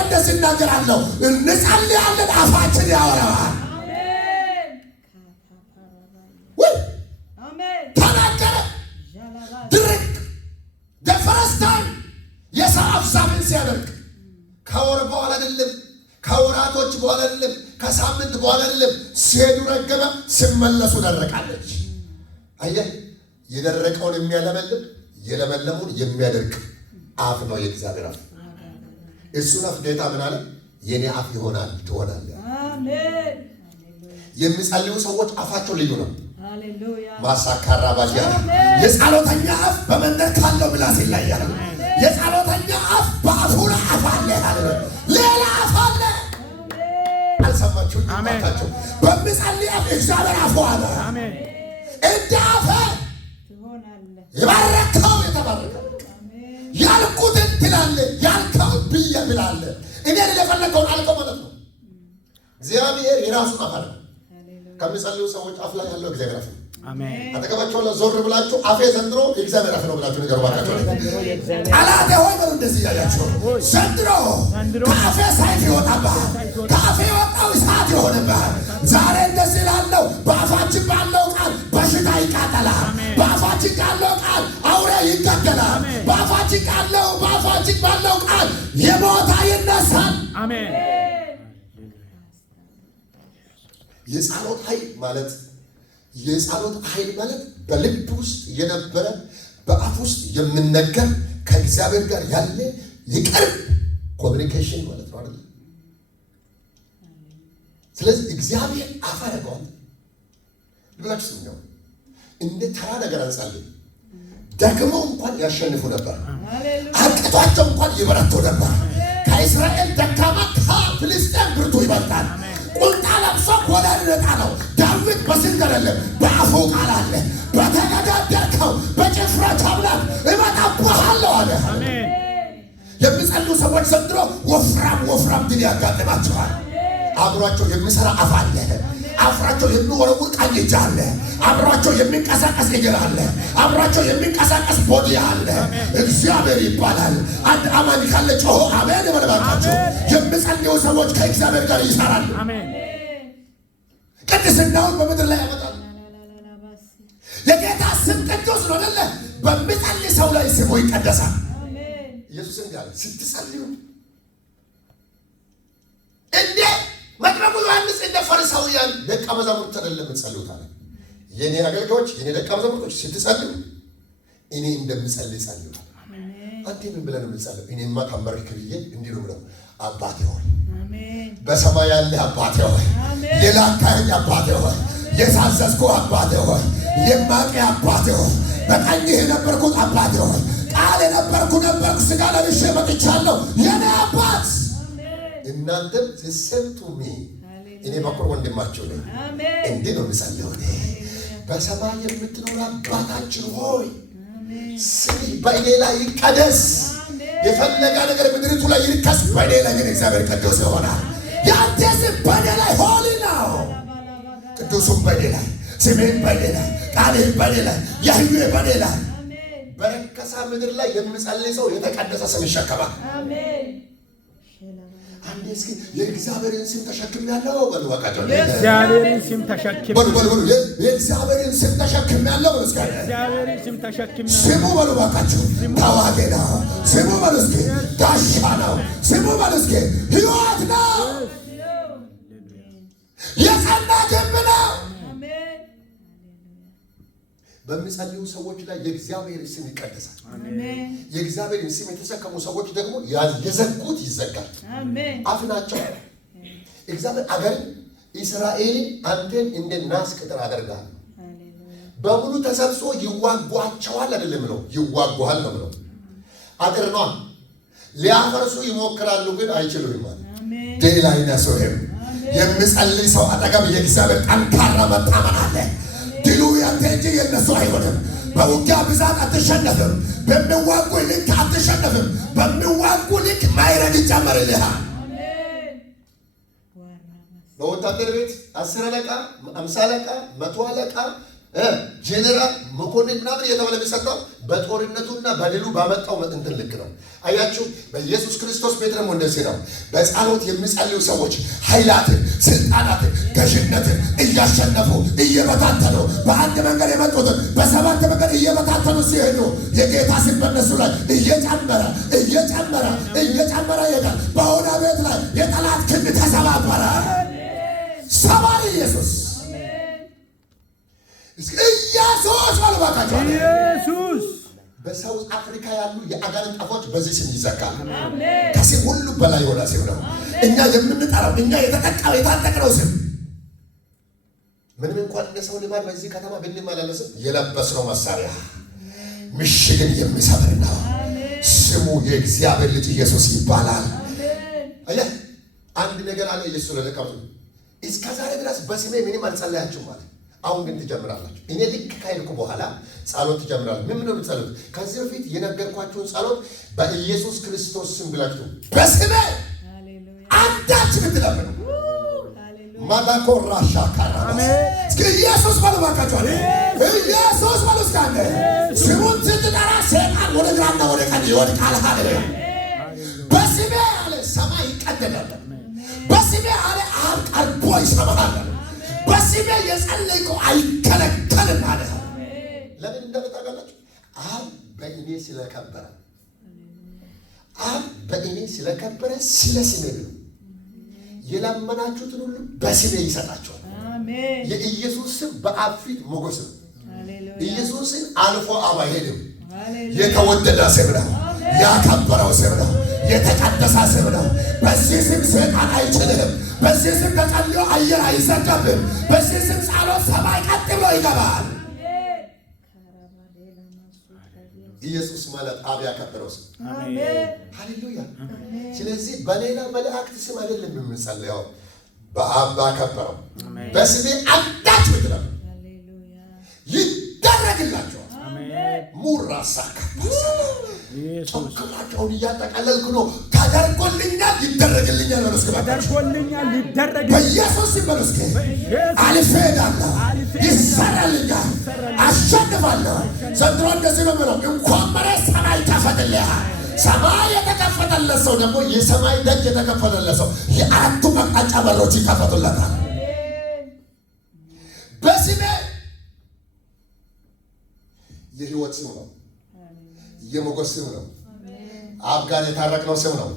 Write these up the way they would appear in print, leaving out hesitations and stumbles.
እንደዚህ እናገራለሁ። እንጸልያለን፣ አፋችን ያወራዋል። ተናገረ ድርቅ ደፈረስታን የሰው አፍ ሳምን ሲያደርግ ከወር በኋላ አይደለም፣ ከወራቶች በኋላ አይደለም፣ ከሳምንት በኋላ አይደለም። ሲሄዱ ረገበ፣ ሲመለሱ ደረቃለች። አየህ፣ የደረቀውን የሚያለመልም የለመለሙን የሚያደርግ አፍ ነው የእግዚአብሔር አፍ። እሱን አፍ ጌታ ምን አለ? የኔ አፍ ይሆናል ትሆናለህ። አሜን። የሚጸልዩ ሰዎች አፋቸው ልዩ ነው። ማሳካራ ባዲያ የጸሎተኛ አፍ በመንደር ካለው ምላስ ይለያል። የጸሎተኛ አፍ በአፉ ላይ አፍ አለ አለ፣ ሌላ አፍ አለ። አልሰማችሁም? አባታችሁ በሚጸልይ አፍ እግዚአብሔር አፍ አለ። አሜን። እንደ አፍ ትሆናለህ። የባረከው የተባረከው ያልኩትን ትላለህ፣ ያልከውን ብዬ ብላለህ። እኔ ለፈለከውን አልከው ማለት ነው። እግዚአብሔር የራሱን አፍ አለ። ከሚጸልዩ ሰዎች አፍ ላይ ያለው እግዚአብሔር አፍ ነው። አሜን። አጠገባቸው ዞር ብላችሁ አፌ ዘንድሮ የእግዚአብሔር አፍ ነው ብላችሁ ንገሩ ባካችሁ። ጠላቴ ሆይ በሉ እንደዚህ ያያችሁ፣ ዘንድሮ ከአፌ ሰይፍ ይወጣብሃል፣ ከአፌ የወጣው እሳት ይሆንብሃል። ዛሬ እንደዚህ ላለው በአፋችን ባለው ቃል በሽታ ይቃጠላል። በአፋችን ካለው ቃል አውሬ ይገደላል። በአፋችን ባለው ቃል የሞታ ይነሳል። አሜን። የጸሎት ኃይል ማለት በልብ ውስጥ የነበረ በአፍ ውስጥ የምነገር ከእግዚአብሔር ጋር ያለ የቅርብ ኮሚኒኬሽን ማለት ነው አይደል? ስለዚህ እግዚአብሔር አፍ አደረገዋል ብላችሁ ስምኛው። እንደ ተራ ነገር አንጻልኝ ደግሞ እንኳን ያሸንፉ ነበር። አቅቷቸው እንኳን ይበረቱ ነበር። ከእስራኤል ደካማ ከፍልስጤም ብርቱ ይበልጣል። ቁጣ ለብሶ ጎዳን ነጣ ነው። ዳዊት በስንት አይደለም በአፉ ቃል አለ። በተገዳደርከው በጭፍሮች አምላክ እመጣብሃለሁ አለ። አሜን። የሚጸልዩ ሰዎች ዘንድሮ ወፍራም ድል ያጋጥማቸዋል። አብሯቸው የሚሰራ አፍ አለ። አብሯቸው የሚወረውር ቀኝ እጅ አለ። አብሯቸው የሚንቀሳቀስ እግር አለ። አብሯቸው የሚንቀሳቀስ ቦዲ አለ። እግዚአብሔር ይባላል። አንድ አማኝ ካለ ጮሆ አሜን በለባቸው። የሚጸልዩ ሰዎች ከእግዚአብሔር ጋር ይሰራሉ። አሜን። ቅድስናውን በምድር ላይ ያመጣል። የጌታ ስም ቅዱስ ነው አይደለ? በሚጸልይ ሰው ላይ ስሙ ይቀደሳል። አሜን። ኢየሱስ እንዲህ አለ፣ ስትጸልዩ እንደ መጥምቁ ዮሐንስ እንደ ፈሪሳውያን ደቀ መዛሙርት አይደለም የምትጸልዩት አለ። የኔ አገልጋዮች፣ የኔ ደቀ መዛሙርቶች ስትጸልዩ እኔ እንደምጸልይ ጸልዩ። አንተ ምን ብለህ ነው የምትጸልየው? እኔማ ተንበርክኬ ብዬ እንዲህ ነው የምለው፣ አባቴ ሆይ በሰማይ ያለ አባቴ ሆይ፣ የላካኸኝ አባቴ ሆይ፣ የታዘዝኩህ አባቴ ሆይ፣ የማውቅህ አባቴ ሆይ፣ በቀኝህ የነበርኩት አባቴ ሆይ፣ ቃል የነበርኩ ሥጋ ለብሼ መጥቻለሁ የኔ አባት። እናንተም ትሰምቱኝ እኔ በኩር ወንድማችሁ ነኝ። እንዲህ ነው የምጸልየው እኔ። በሰማይ የምትኖር አባታችን ሆይ ስምህ በእኔ ላይ ይቀደስ። የፈለገ ነገር ምድሪቱ ላይ ይርከስ፣ በእኔ ላይ ግን እግዚአብሔር ቅዱስ ይሆናል። ያንተ ስም በእኔ ላይ ሆሊ ነው። ቅዱሱም በእኔ ላይ፣ ስሜን በእኔ ላይ፣ ቃልህም በእኔ ላይ፣ ያህዌ በእኔ ላይ። በረከሳ ምድር ላይ የምጸልይ ሰው የተቀደሰ ስም ይሸከማል። አንዴ እስኪ የእግዚአብሔርን ስም ተሸክሜያለሁ በሉ። በቃቸው የእግዚአብሔርን ስም ተሸክሜያለሁ በሉ። የእግዚአብሔርን ስም ተሸክሜያለሁ በሉ። እስኪ የእግዚአብሔርን ስም ተሸክሜያለሁ ስሙ በሉ። በቃቸው ታዋቂ ነው ስሙ በሉ። እስኪ ጋሻ ነው ስሙ በሉ። እስኪ ሕይወት ነው የጸና ግንብ ነው። በሚጸልዩ ሰዎች ላይ የእግዚአብሔር ስም ይቀደሳል። አሜን። የእግዚአብሔርን ስም የተሸከሙ ሰዎች ደግሞ የዘጉት ይዘጋል። አሜን። አፍ ናቸው። እግዚአብሔር አገር እስራኤልን አንተን እንደ ናስ ቅጥር አደርጋለሁ በሙሉ ተሰብስቦ ይዋጓቸዋል አይደለም ነው፣ ይዋጓል ነው ነው። አገር ነው ሊያፈርሱ ይሞክራሉ ግን አይችሉም ማለት አሜን። ዴላይና ሶሄም የሚጸልይ ሰው አጠገብ የእግዚአብሔር ጠንካራ መታመን አለ። ድሉ ያንተ እንጂ የነሱ አይሆንም። በውጊያ ብዛት አትሸነፍም። በሚዋጉ ልክ አትሸነፍም። በሚዋጉ ልክ ማይረግ ይጨመርልሃል። በወታደር ቤት 10 አለቃ፣ 50 አለቃ፣ 100 አለቃ ጄኔራል መኮንን ምናምን እየተባለ የሚሰጠው በጦርነቱና በድሉ ባመጣው እንትን ልክ ነው። አያችሁ፣ በኢየሱስ ክርስቶስ ቤት ደግሞ እንደዚህ ነው። በጸሎት የሚጸልዩ ሰዎች ኃይላትን፣ ስልጣናትን፣ ገዥነትን እያሸነፉ እየበታተኑ በአንድ መንገድ የመጡትን በሰባት መንገድ እየበታተኑ ሲሄዱ የጌታ ስም በእነሱ ላይ እየጨመረ ይሄዳል። በሆነ ቤት ላይ የጠላት ክንድ ተሰባበረ። ሰባሪ ኢየሱስ ኢየሱስ ባለባካቸው ኢየሱስ። በሳውዝ አፍሪካ ያሉ የአጋንንት ጣፎች በዚህ ስም ይዘጋል። ከስም ሁሉ በላይ የሆነ ስም ነው። እኛ የምንጠራው እኛ የታጠቅነው ስም ምንም እንኳን እንደ ሰው ልማድ በዚህ ከተማ ብንመላለስም የለበስነው መሳሪያ ምሽግን የሚሰብር ነው። ስሙ የእግዚአብሔር ልጅ ኢየሱስ ይባላል። አየህ፣ አንድ ነገር አለ ኢየሱስ ለደቀሙ እስከ ዛሬ ድረስ በስሜ ምንም አልጸለያችሁም ማለት አሁን ግን ትጀምራላችሁ። እኔ ልክ ካይልኩ በኋላ ጸሎት ትጀምራላችሁ። ምን ነው የምትጸሉት? ከዚህ በፊት የነገርኳችሁን ጸሎት በኢየሱስ ክርስቶስ ስም ብላችሁ በስሜ አንዳች ብትለምኑ ማዳኮራሻ ካራማ እስኪ ኢየሱስ ባሉ ባካችሁ አለ ኢየሱስ ባሉ እስካለ ስሙን ስትጠራ ሰይጣን ወደ ግራና ወደ ቀኝ ይወድቃል። ሃሌሉያ። በስሜ አለ ሰማይ ይቀደዳል። በስሜ አለ አብ ቀርቦ ይሰማሃል። በስሜ የጸለይከው አይከለከልም አለ። ለምን እንደምታውቃላችሁ? አብ በእኔ ስለከበረ ስለ ስሜ ነው የለመናችሁትን ሁሉ በስሜ ይሰጣችኋል። የኢየሱስ ስም በአብ ፊት ሞገስ ነው። ኢየሱስን አልፎ አብ አይሄድም። የተወደደ ስም ነው። ያከበረው ስም ነው። የተቀደሰ ስም ነው። በዚህ ስም ሰይጣን አይችልም። በዚህ ስም ተጸልዮ አየር አይዘጋብም። በዚህ ስም ጸሎት ሰማይ ቀጥ ብሎ ይገባል። ኢየሱስ ማለት አብ ያከበረው ስም። ሃሌሉያ። ስለዚህ በሌላ መላእክት ስም አይደለም የምንጸልየው፣ በአብ ባከበረው በስሜ አንዳች ብትለምኑ ይደረግላችኋል። ሙራሳካ ጮክላቸውን እያጠቃለልኩ ነው። ተደርጎልኛል፣ ይደረግልኛል። በኢየሱስ ስም በሉስኬ አልፌ እሄዳለሁ፣ ይሰራልኛል፣ አሸንፋለሁ። ዘንድሮ እንደዚህ ነው የምለው፣ እንኳን መሬት ሰማይ ይከፈትልሃል። ሰማይ የተከፈተለት ሰው ደግሞ የሰማይ ደጅ የተከፈተለት ሰው የአራቱ አቅጣጫ በሮች ይከፈቱለታል። በስሜ የሕይወት ስም ነው። የሞገስ ስም ነው። አብ ጋር የታረቅነው ስም ነው።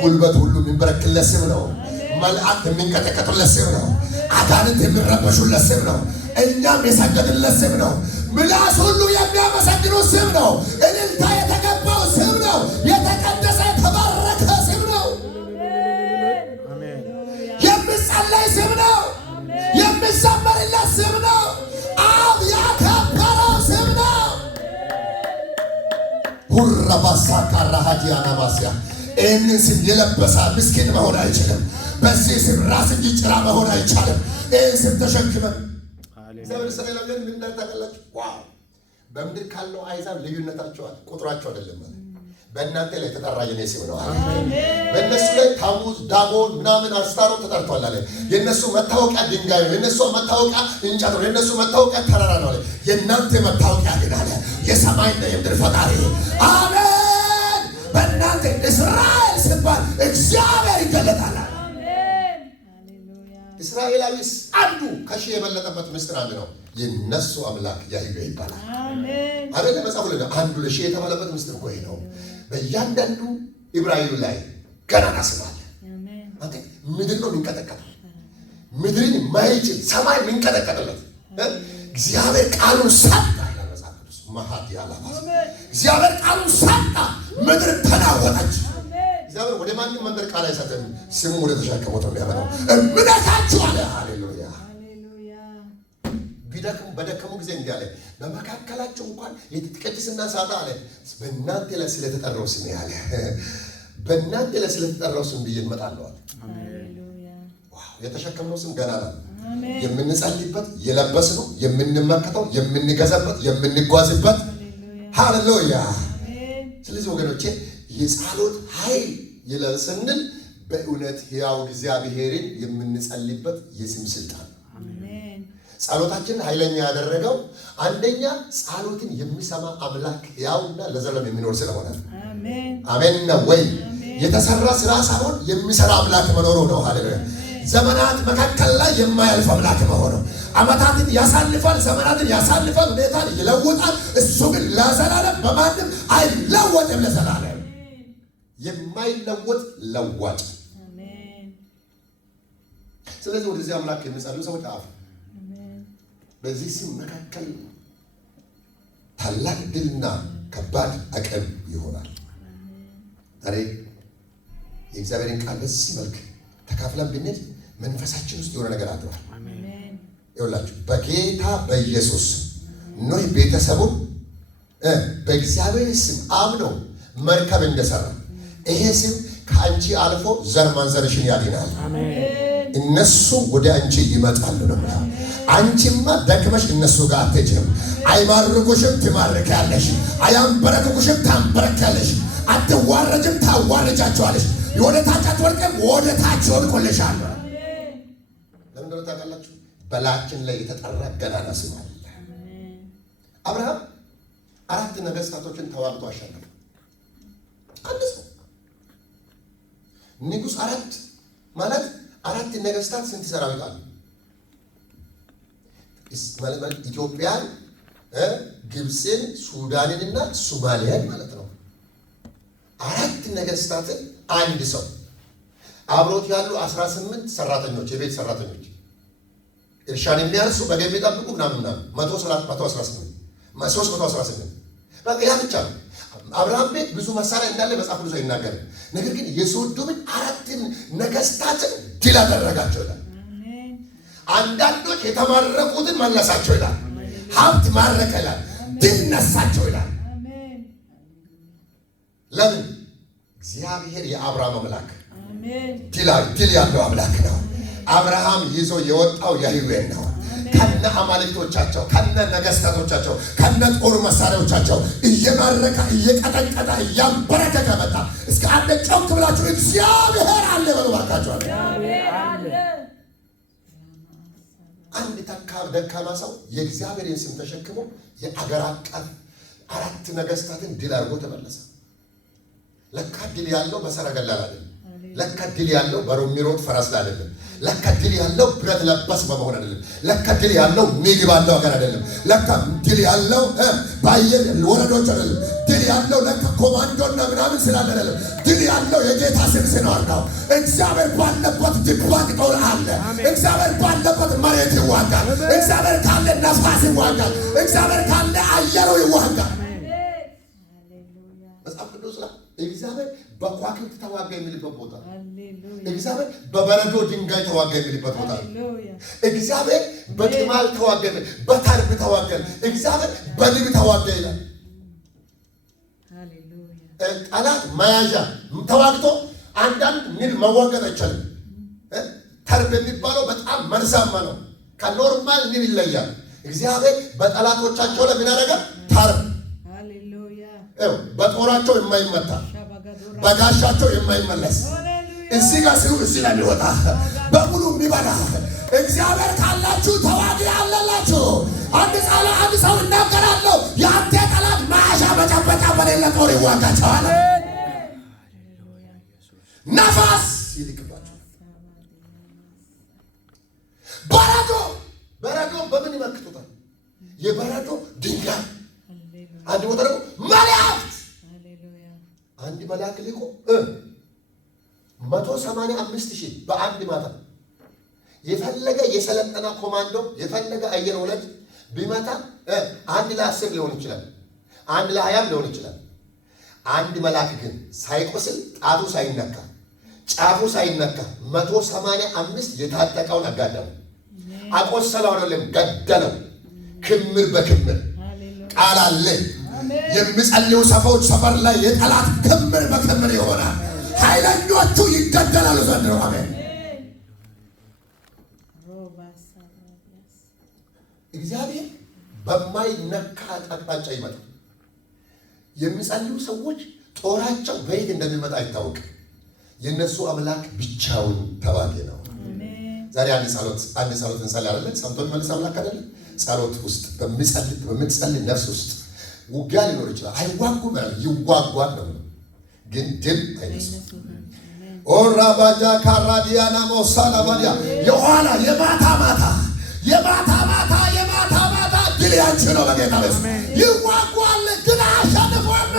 ጉልበት ሁሉ የሚንበረክክለት ስም ነው። መላእክት የሚንቀጠቀጡለት ስም ነው። አጋንንት የሚረበሹለት ስም ነው። እኛም የሰገድለት ስም ነው። ምላስ ሁሉ የሚያመሰግኑት ስም ነው። እልልታ የተገባው ስም ነው። የተቀደሰ የተባረከ ስም ነው። የሚጸለይ ስም ነው። የሚዘመርለት ስም ነው። አብ ያከበረው ስም ነው። ሁረባሳ ካራሃዲያና ማስያ ይህንን ስም የለበሰ ምስኪን መሆን አይችልም። በዚህ ስም ራስ እንጂ ጭራ መሆን አይቻልም። ይህን ስም ተሸክመን እግዚአብሔር ስለላለን ምን እንዳታቀላችሁ። ዋው! በምድር ካለው አሕዛብ ልዩነታቸዋል ቁጥራቸው አይደለም ማለት በእናንተ ላይ የተጠራ የኔ ስም ነው። አሜን። በእነሱ ላይ ታሙዝ፣ ዳጎን ምናምን አስታሮት ተጠርቷል አለ። የእነሱ መታወቂያ ድንጋይ ነው። የእነሱ መታወቂያ እንጨት ነው። የእነሱ መታወቂያ ተራራ ነው አለ። የእናንተ መታወቂያ ግን አለ የሰማይና የምድር ፈጣሪ። አሜን። በእናንተ እስራኤል ሲባል እግዚአብሔር ይገለጣል። አሜን። እስራኤላዊስ አንዱ ከሺህ የበለጠበት ምስጢር አንድ ነው። የነሱ አምላክ ያህዌ ይባላል። አሜን። አይደል? መጽሐፉ ላይ አንዱ ለሺህ የተባለበት ምስጢር እኮ ይሄ ነው። በእያንዳንዱ ዕብራዊው ላይ ገናና ስም አለ። አሜን። አንተ ምድር ነው የሚንቀጠቀጠው። ምድርን ማይችል ሰማይ የሚንቀጠቀጥለት እግዚአብሔር ቃሉን ሰጣ ይላል መጽሐፍ ቅዱስ። ማሃት ያላባስ እግዚአብሔር ቃሉን ሰጣ፣ ምድር ተናወጠች። እግዚአብሔር ወደ ማንም መንደር ቃል አይሰጥም። ስሙ ወደ ተሸከመው ነው የሚያመጣው። እምነታችሁ አለ። ሃሌሉያ። ቢደክሙ በደከሙ ጊዜ እንዲህ አለ፣ በመካከላቸው እንኳን የቅድስና ሳታ አለ በእናንተ ላይ ስለተጠራው ስም ያለ በእናንተ ላይ ስለተጠራው ስም ብዬ እመጣለሁ አለ። ዋው! የተሸከምነው ስም ገና ነው። የምንጸልይበት የለበስነው የምንመከተው የምንገዛበት የምንጓዝበት። ሃሌሉያ። ስለዚህ ወገኖቼ የጸሎት ኃይል ይላል ስንል በእውነት ሕያው እግዚአብሔርን የምንጸልይበት የስም ስልጣን። ጸሎታችንን ኃይለኛ ያደረገው አንደኛ ጸሎትን የሚሰማ አምላክ ያውና ለዘላለም የሚኖር ስለሆነ አሜን አሜን ነው ወይ የተሰራ ስራ ሳይሆን የሚሰራ አምላክ መኖሩ ነው ሃሌሉያ ዘመናት መካከል ላይ የማያልፍ አምላክ መሆኑ አመታትን ያሳልፋል ዘመናትን ያሳልፋል ሁኔታን ይለውጣል እሱ ግን ለዘላለም በማንም አይለወጥም ለዘላለም የማይለወጥ ለዋጭ አሜን ስለዚህ ወደዚህ አምላክ የሚጸልዩ ሰዎች አፍ በዚህ ስም መካከል ታላቅ ድልና ከባድ አቅም ይሆናል ዛሬ የእግዚአብሔርን ቃል በዚህ መልክ ተካፍለን ብንሄድ መንፈሳችን ውስጥ የሆነ ነገር አድሯል አሜን ይኸውላችሁ በጌታ በኢየሱስ ኖህ ቤተሰቡን በእግዚአብሔር ስም አምነው መርከብ እንደሰራ ይሄ ስም ከአንቺ አልፎ ዘር ማንዘርሽን ያድናል አሜን እነሱ ወደ አንቺ ይመጣሉ ነው አንቺማ ደክመሽ እነሱ ጋር አትሄጂም አይማርኩሽም ትማርካለሽ አያንበረክኩሽም ታንበረካለሽ አትዋረጅም ታዋረጃቸዋለሽ ወደ ታች አትወድቅም ወደ ታች ወድቆልሻል ለምን ነው ታውቃላችሁ በላችን ላይ የተጠራ ገናና ስም አለ አብርሃም 4 ነገስታቶችን ተዋግቶ አሸነፈ አንድ ሰው ንጉስ 4 ማለት 4 ነገስታት ስንት ሰራዊት አሉ ኢትዮጵያን ግብፅን ሱዳንንና ሶማሊያን ማለት ነው 4 ነገስታትን አንድ ሰው አብሮት ያሉ 18 ሰራተኞች የቤት ሰራተኞች እርሻን የሚያርሱ በገብ ይጠብቁ ምናምን 318 በቃ ያ ብቻ ነው አብርሃም ቤት ብዙ መሳሪያ እንዳለ መጽሐፍ ቅዱስ አይናገርም ነገር ግን የሶዶምን 4 ነገስታትን ድል አደረጋቸው ይላል አንዳንዶች የተማረኩትን መለሳቸው ይላል ሀብት ማረከ ይላል ድል ነሳቸው ይላል ለምን እግዚአብሔር የአብርሃም አምላክ ድል ያለው አምላክ ነው አብርሃም ይዞ የወጣው ያህዌን ነው ከነ አማልክቶቻቸው ከነ ነገስታቶቻቸው ከነ ጦር መሳሪያዎቻቸው እየማረከ እየቀጠቀጠ እያንበረከከ መጣ እስከ አንድ ጮክ ብላችሁ እግዚአብሔር አለ በሉ ባካችሁ እግዚአብሔር አለ አንድ ደካማ ሰው የእግዚአብሔርን ስም ተሸክሞ የአገር አቀፍ 4 ነገስታትን ድል አድርጎ ተመለሰ ለካ ድል ያለው በሰረገላ አይደለም ለካ ድል ያለው በሮሚሮት ፈረስ አይደለም ለካ ድል ያለው ብረት ለበስ በመሆን አይደለም ለካ ድል ያለው ምግብ አለው ሀገር አይደለም ለካ ድል ያለው ባየር ወረዶች አይደለም ድል ያለው ለካ ኮማንዶና ምናምን ስላለ አይደለም ድል ያለው የጌታ ስም ሲኖር ነው እግዚአብሔር ባለበት ድባቅ ጦር አለ እግዚአብሔር ባለበት መሬት ይዋጋል እግዚአብሔር ካለ ነፋስ ይዋጋል እግዚአብሔር ካለ አየሩ ይዋጋል መጽሐፍ ቅዱስ ላይ እግዚአብሔር በኳክብት ተዋጋ የሚልበት ቦታ እግዚአብሔር በበረዶ ድንጋይ ተዋጋ የሚልበት ቦታ እግዚአብሔር በቅማል ተዋጋ በተርብ ተዋጋ እግዚአብሔር በንብ ተዋጋ ይላል ሃሌሉያ ጠላት መያዣ ተዋግቶ አንዳንድ ንብ መዋጋት አይቻልም ተርብ የሚባለው በጣም መርዛማ ነው ከኖርማል ንብ ይለያል እግዚአብሔር በጠላቶቻቸው ላይ ምን አደረገ ተርብ በጦራቸው የማይመታ በጋሻቸው የማይመለስ እዚህ ጋር ሲሉ እዚህ ላይ ይወጣ በሙሉ የሚበላ እግዚአብሔር ካላችሁ ተዋጊ አለላችሁ አንድ ሰው እናገራለሁ የአንተ ጠላት ማሻ መጨበጫ በሌለ ጦር ይዋጋቸዋል ነፋስ ይልክባቸው በረዶ በምን ይመክቱታል የበረዶ ድንጋይ አንድ ቦታ ደግሞ መላእክት አንድ መልአክ ልኮ 185,000 በአንድ ማታ የፈለገ የሰለጠና ኮማንዶ የፈለገ አየር ወለድ ቢመታ አንድ ለ10 ሊሆን ይችላል አንድ ለ20 ሊሆን ይችላል አንድ መልአክ ግን ሳይቆስል ጣቱ ሳይነካ ጫፉ ሳይነካ 185 የታጠቀውን አጋደመው አቆሰለው አይደለም ገደለው ክምር በክምር ቃል አለ የሚጸልዩ ሰፈር ላይ የጠላት ክምር በክምር ይሆናል ኃይለኞቹ ይገደላሉ ዘንድሮ አሜን እግዚአብሔር በማይነካ አቅጣጫ ይመጣል የሚጸልዩ ሰዎች ጦራቸው በየት እንደሚመጣ አይታወቅም የነሱ አምላክ ብቻውን ተዋጊ ነው ዛሬ አንድ ጸሎት እንጸልያለን። ሰምቶ የሚመልስ አምላክ አይደለ? ጸሎት ውስጥ በምትጸልይ ነፍስ ውስጥ ውጊያ ሊኖር ይችላል። አይዋጉም ማለት ይዋጓል ነው፣ ግን ድል አይነሱም። ኦራባጃ ካራዲያና ሞሳላ ባዲያ የኋላ የማታ ድል ያንቺ ነው። በጌታ በስ ይዋጓል፣ ግን አሸንፏል።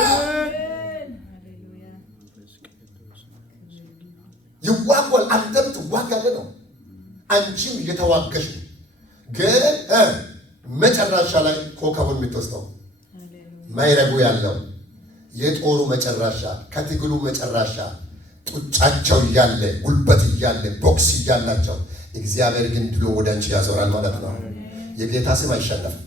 ይዋጓል፣ አንተም ትዋጋለህ ነው። አንቺም እየተዋገሽ ነው። ግን መጨረሻ ላይ ኮከቡን የምትወስደው ማይረጉ ያለው የጦሩ መጨረሻ ከትግሉ መጨረሻ ጡጫቸው እያለ ጉልበት እያለ ቦክስ እያላቸው እግዚአብሔር ግን ድሎ ወደ አንቺ ያዞራል ማለት ነው። የጌታ ስም አይሸነፍም።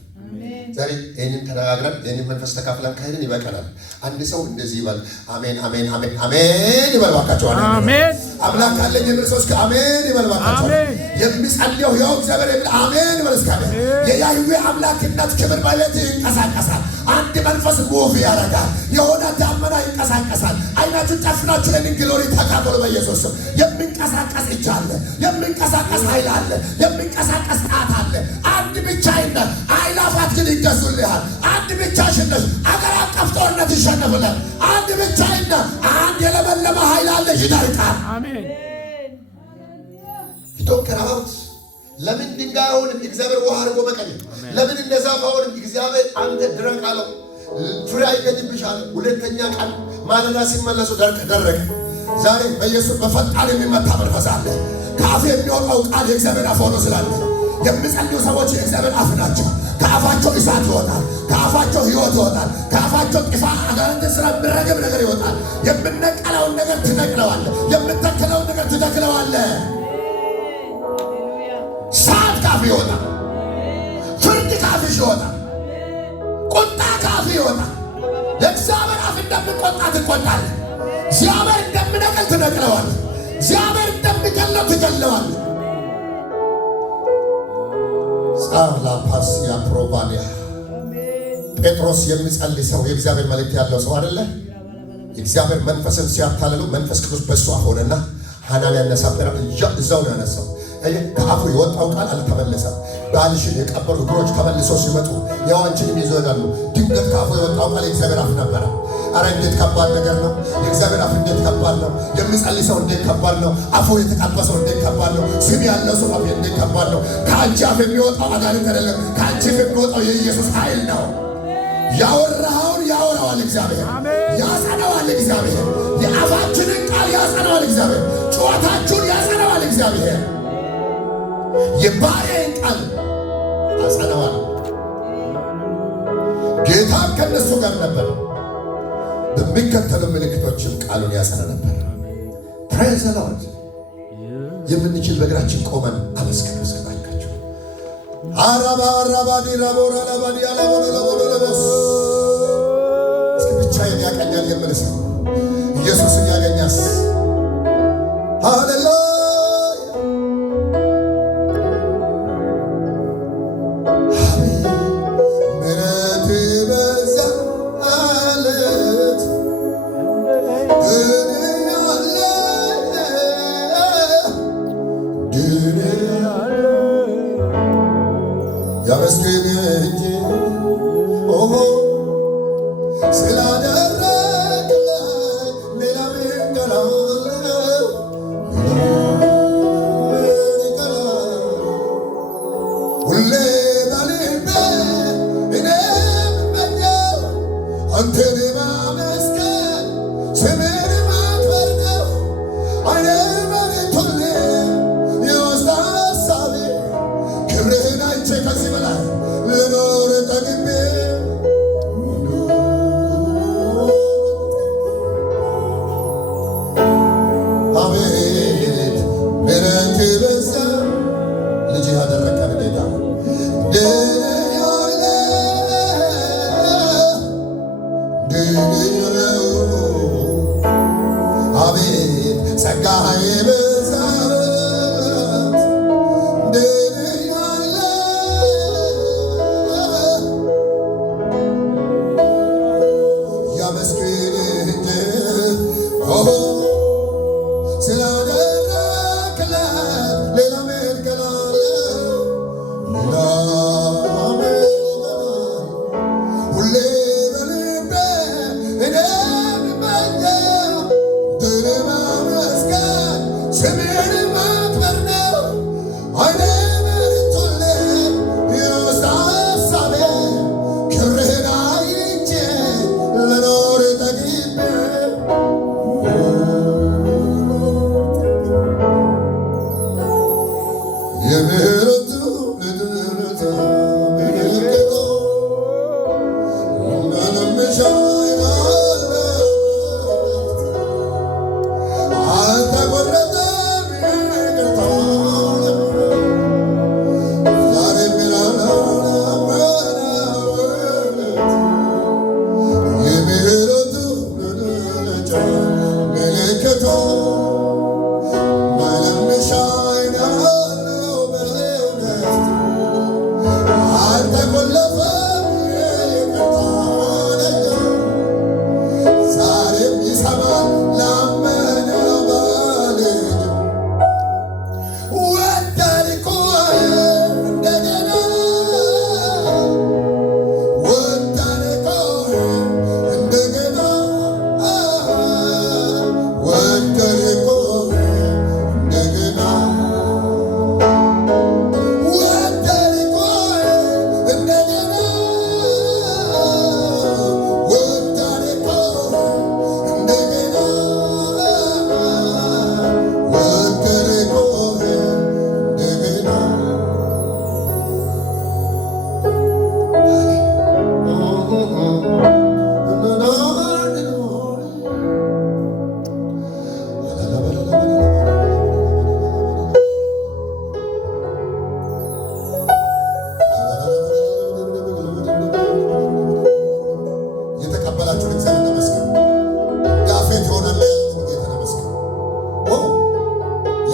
ዛሬ ይህንን ተነጋግረን ይህንን መንፈስ ተካፍለን ካሄድን ይበቃናል። አንድ ሰው እንደዚህ ይበል፣ አሜን አሜን አሜን አሜን ይበል ባካቸው። አሜን አምላክ አለኝ የሚል ሰው እስከ አሜን ይበል ባካቸው። የሚጸልየው ያው እግዚአብሔር የሚል አሜን ይበል እስከ አሜን። የያህዌ አምላክነት ክብር ማለት ይንቀሳቀሳል። አንድ መንፈስ ሙቭ ያደርጋል። የሆነ ዳመና ይንቀሳቀሳል። አይናችሁ ጨፍናችሁ ለምን ግሎሪ ተካፈሉ በኢየሱስ ስም። የሚንቀሳቀስ እጅ አለ፣ የሚንቀሳቀስ ኃይል አለ፣ የሚንቀሳቀስ ጣት አለ። አንድ ብቻዬን አይላፋት ግን ይገዙልሃል። አንድ ብቻሽን ነሽ፣ አገር አቀፍ ጦርነት ይሸነፍልሃል። አንድ ብቻዬን አንድ የለመለመ ኃይል አለ፣ ይደርቃል። አሜን። ይቶከራውት ለምን ድንጋዩን እግዚአብሔር ውሃ አድርጎ መቀኘት? ለምን እንደዛ ባሆንም እግዚአብሔር አንተ ድረቅ አለው፣ ፍሬ አይገኝብሻል። ሁለተኛ ቀን ማለዳ ሲመለሱ ደረቀ። ዛሬ በኢየሱስ በፈጣን የሚመታ መንፈስ አለ። ከአፍ የሚወጣው ቃል የእግዚአብሔር አፍ ሆኖ ስላለ የሚጸልዩ ሰዎች የእግዚአብሔር አፍ ናቸው። ከአፋቸው እሳት ይወጣል፣ ከአፋቸው ሕይወት ይወጣል፣ ከአፋቸው ጥፋ አጋንንትን ስራ የሚረግም ነገር ይወጣል። የምነቀለውን ነገር ትነቅለዋለህ፣ የምተክለውን ነገር ትተክለዋለህ። ሳት ካፍ ይወጣል፣ ፍርድ ካፍሽ ይወጣል፣ ቁጣ ካፍ ይወጣል። የእግዚአብሔር አፍ እንደምቆጣ ትቆጣለህ። እግዚአብሔር እንደምነቅል ትነቅለዋለህ። እግዚአብሔር እንደሚገለው ትገለዋለህ። ጻላ ፓስያ ፕሮቫሊያ ጴጥሮስ የሚጸልይ ሰው የእግዚአብሔር መልእክት ያለው ሰው አይደለ? የእግዚአብሔር መንፈስን ሲያታልሉ መንፈስ ቅዱስ በሱ አፍ ሆነና ሐናንያና ሳፍራ እዛው ነው ያነሳው። ከአፉ የወጣው ቃል አልተመለሰም። ባልሽን የቀበሩ እግሮች ተመልሶ ሲመጡ ያዋንችንም ይዞ ይላሉ። ድንገት ከአፉ የወጣው ቃል የእግዚአብሔር አፍ ነበረ። አረ እንዴት ከባድ ነገር ነው! የእግዚአብሔር አፍ እንዴት ከባድ ነው! የሚጸልይ ሰው እንዴት ከባድ ነው! አፉ የተቀበሰው እንዴት ከባድ ነው! ስም ያለው ሰው አፍ እንዴት ከባድ ነው! ከአንቺ አፍ የሚወጣው አጋንንት አይደለም፣ ከአንቺ አፍ የሚወጣው የኢየሱስ ኃይል ነው። ያወራኸውን ያወራዋል እግዚአብሔር፣ ያጸናዋል እግዚአብሔር። የአፋችንን ቃል ያጸናዋል እግዚአብሔር። ጩኸታችሁን ያጸናዋል እግዚአብሔር። የባሪያዬን ቃል አጸናዋል። ጌታም ከነሱ ጋር ነበር፣ በሚከተሉ ምልክቶችም ቃሉን ያጸና ነበር። ፕሬዝ ዘ ሎርድ። የምንችል በእግራችን ቆመን አመስግኑ። እስከባካችሁ አራባ አራባዲ ራቦራ ላባዲ አላቦሎ ለቦሎ ለቦስ እስከ ብቻዬን ያቀኛል የምልስ ኢየሱስን ያገኛስ ሃሌሉያ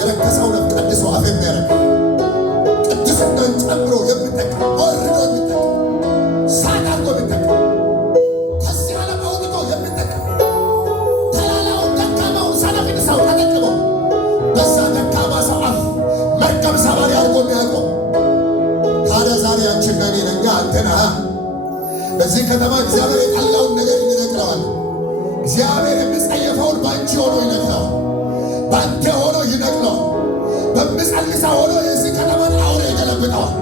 ከረከሰው ነፍ ቀድሶ አፍ የሚያደርግ ቅድስናን ጨምሮ የሚጠቀም ወርዶ የሚጠቀም ሳት አድርጎ የሚጠቀም ከዚህ ዓለም አውጥቶ የሚጠቀም ተላላውን ደካማውን ሰነፍን ሰው ተጠቅሞ በዛ ደካማ ሰው አፍ መርገም ሰባሪ አድርጎ የሚያቆም ታዲያ ዛሬ አንቺና እኔ ነኝ አንተና በዚህ ከተማ እግዚአብሔር የጠላውን ነገር ይነግረዋል። እግዚአብሔር የሚጸየፈውን በአንቺ ሆኖ ይነግረዋል። በአንተ ሆኖ ይነግረዋል። በምጸልሳ ሆኖ የዚህ ከተማን አውሬ ይገለብጠዋል።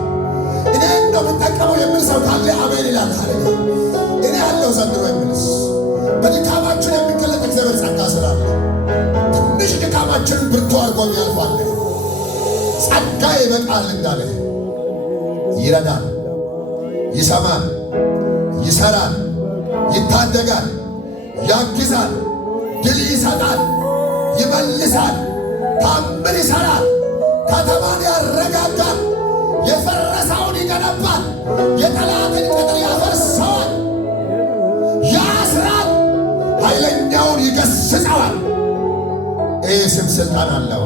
እኔ እንደምጠቀመው የሚል ሰው ካለ አሜን ይላል። እኔ ያለው ዘንድሮ የሚልስ በድካማችን የሚገለጥ እግዚአብሔር ጸጋ ስላለ ትንሽ ድካማችንን ብርቱ አድርጎ ያልፋል። ጸጋ ይበቃል እንዳለ ይረዳል፣ ይሰማል፣ ይሰራል፣ ይታደጋል፣ ያግዛል፣ ድል ይሰጣል፣ ይመልሳል፣ ታምር ይሰራል፣ ከተማን ያረጋጋል፣ የፈረሰውን ይገነባል፣ የጠላትን ቅጥር ያፈርሰዋል፣ ያስራል፣ ኃይለኛውን ይገስጸዋል። ይህ ስም ስልጣን አለው።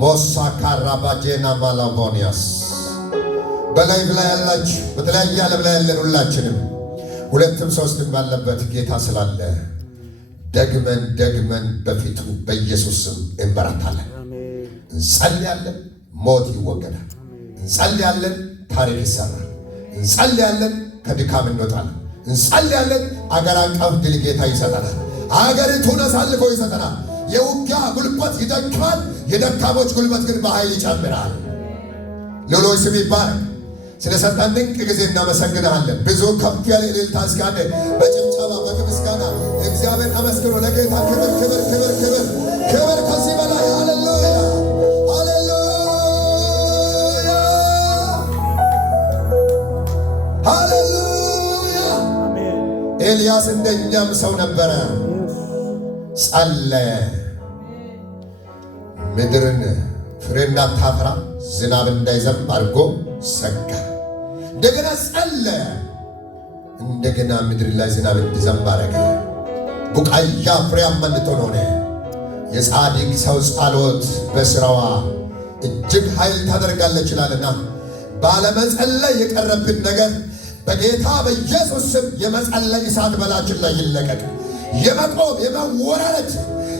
ሞሳ ካራባጄና ማላቮኒያስ በላይ ላይ ያላችሁ በተለያየ ዓለም ላይ ያለን ሁላችንም ሁለትም ሶስትም ባለበት ጌታ ስላለ ደግመን ደግመን በፊቱ በኢየሱስ ስም እንበረታለን። እንጸልያለን፣ ሞት ይወገዳል። እንጸልያለን፣ ታሪክ ይሰራል። እንጸልያለን፣ ከድካም እንወጣለን። እንጸልያለን፣ አገር አቀፍ ድል ጌታ ይሰጠናል። አገሪቱን አሳልፎ ይሰጠናል። የውጊያ ጉልበት ይደክማል፣ የደካሞች ጉልበት ግን በኃይል ይጨምራል። ሌሎች ስም ይባረክ። ስለሰጠን ድንቅ ጊዜ እናመሰግናለን። ብዙ ከፍ ያለ እልልታ እስካለ በጭብጨባ በምስጋና እግዚአብሔር አመስግኖ ለጌታ ክብር ክብር ክብር ክብር ክብር ከዚህ በላይ ሃሌሉያ ሃሌሉያ ሃሌሉያ። ኤልያስ እንደኛም ሰው ነበረ። ጸለየ። ምድርን ፍሬ እንዳታፈራ ዝናብ እንዳይዘንብ አድርጎ ሰጋ። እንደገና ጸለየ። እንደገና ምድር ላይ ዝናብ እንዲዘንብ አደረገ። ቡቃያ ፍሬያማ እንድትሆን ሆነ። የጻድቅ ሰው ጸሎት በሥራዋ እጅግ ኃይል ታደርጋለች ይላልና ባለመጸለይ የቀረብን ነገር በጌታ በኢየሱስ ስም የመጸለይ እሳት በላችን ላይ ይለቀቅ። የመቆም የመወራረድ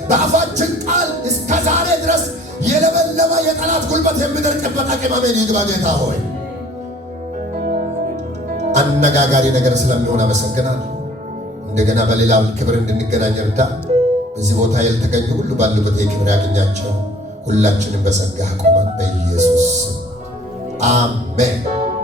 በአፋችን ቃል እስከ ዛሬ ድረስ የለበለበ የጠላት ጉልበት የሚደርቅበት አቅም አሜን ይግባ። ጌታ ሆይ አነጋጋሪ ነገር ስለሚሆን አመሰግናለሁ። እንደገና በሌላው ክብር እንድንገናኝ እርዳ። በዚህ ቦታ ያልተገኙ ሁሉ ባሉበት የክብር ያገኛቸው። ሁላችንም በጸጋ ቆመን በኢየሱስ አሜን።